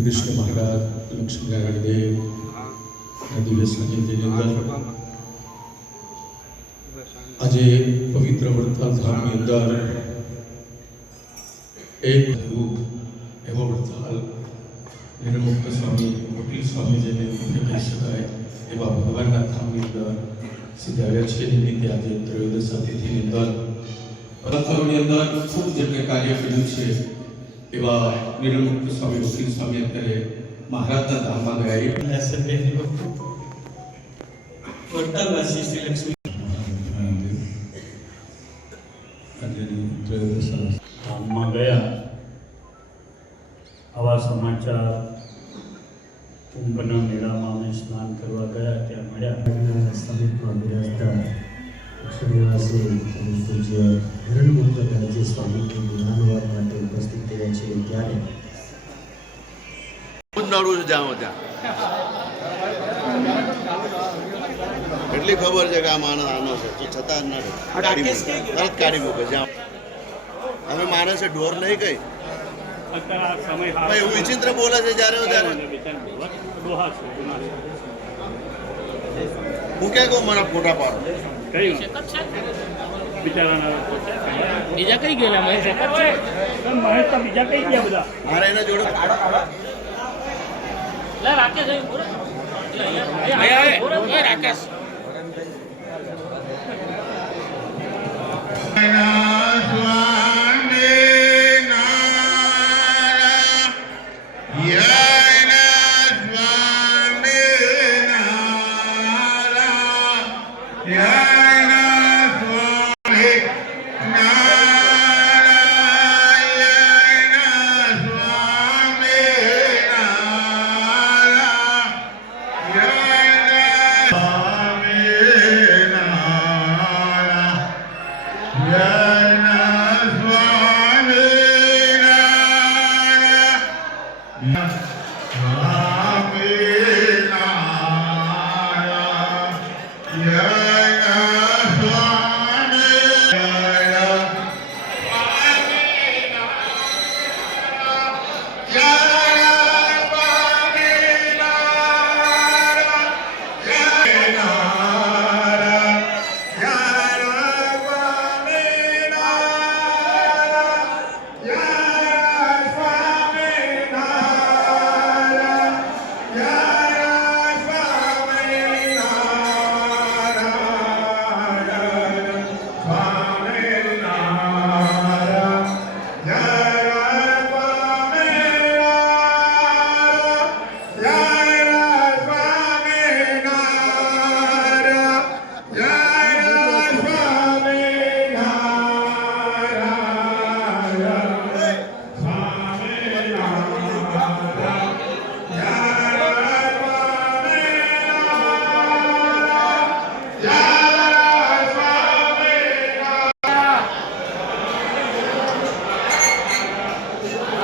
શ્રી કૃષ્ણ મહારાજ લક્ષ્મીનારાયણ દેવ દિવસ નિમિત્તે આજે પવિત્ર વડતાલ ધામની અંદર એક એવો વડતાલ નિર્મુક્ત સ્વામી વકીલ સ્વામી જેને કહી શકાય એવા ભગવાનના ધામની અંદર સીધા આવ્યા છે. નિમિત્તે આજે ત્રયોદશ તિથિની અંદર પદાર્થોની અંદર ખૂબ જેમને કાર્ય કર્યું છે એવા નિર્મુક્ત સ્વામી વકીલ સ્વામી અત્યારે મહારાજના ધામમાં ગયા. વડતાલવાસી શ્રી લક્ષ્મી ધામમાં ગયા. આવા સમાચાર કુંભના મેળામાં અમે સ્નાન કરવા ગયા ત્યાં મળ્યા. સમિતમાં બિરાજતા અક્ષરનિવાસી પૂજ્ય હિરણમુક્તદાસજી સ્વામીની જ્ઞાનવાદ માટે ઉપસ્થિત થયા છે ત્યારે એટલી ખબર છે કે આ માણસ આનો છે તો છતાં ના તરત કાઢી મૂકે છે. અમે માણસે ઢોર નહીં કઈ એવું વિચિત્ર બોલે છે જ્યારે હું ક્યાં કહું મારા ફોટા પાડો બીજા કઈ ગયેલા બીજા કઈ ગયા બધા મારે એના જોડે રાકેશ